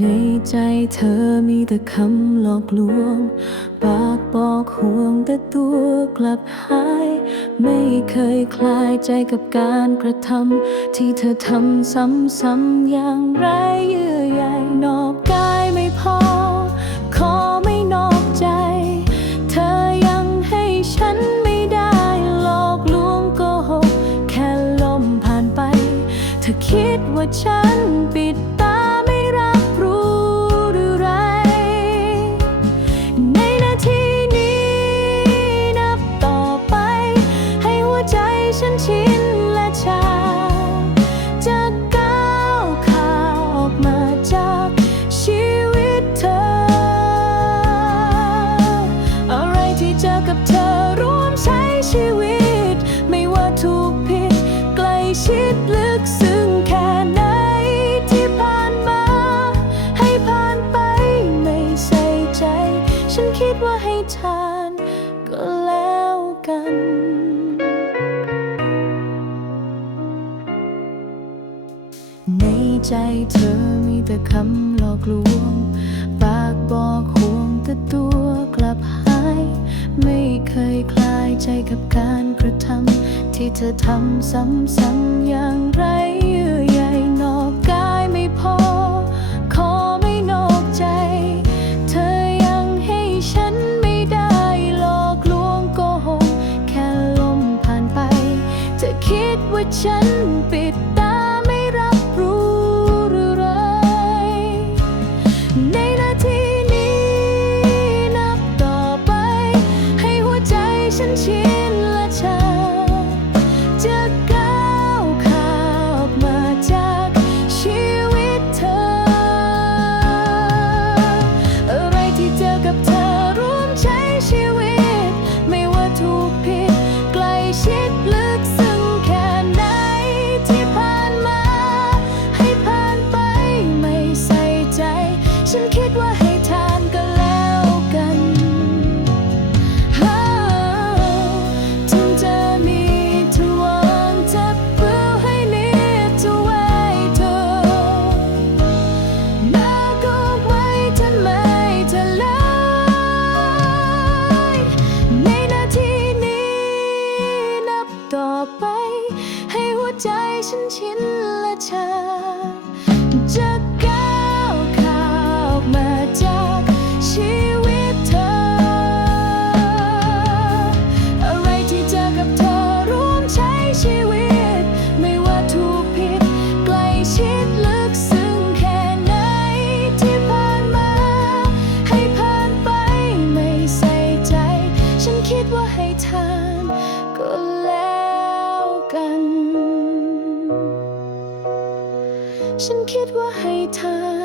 ในใจเธอมีแต่คำหลอกลวง ปากบอกห่วงแต่ตัวกลับหาย ไม่เคยคลายใจกับการกระทำที่เธอทำซ้ำๆอย่างไรเยื่อใยนอกกายไม่พอ ขอไม่นอกใจ เธอยังให้ฉันไม่ได้หลอกลวงโกหก แค่ลมผ่านไป เธอคิดว่าฉันปิด กซึ้งแค่ไหนที่ผ่านมา ให้ผ่านไปไม่ใส่ใจ ฉันคิดว่าให้ทานก็แล้วกันในใจเธอมีแต่คำหลอกลวง ปากบอกห่วงแต่ตัวกลับหาย ไม่เคยคลาย ใจกับการกระทำที่เธอทำซ้ำๆอย่างไรเยื่อใยนอกกายไม่พอ ขอไม่นอกใจ เธอยังให้ฉันไม่ได้หลอกลวงโกหกแค่ลมผ่านไป เธอคิดว่าฉันปิ ฉันคิดว่าให้เธอ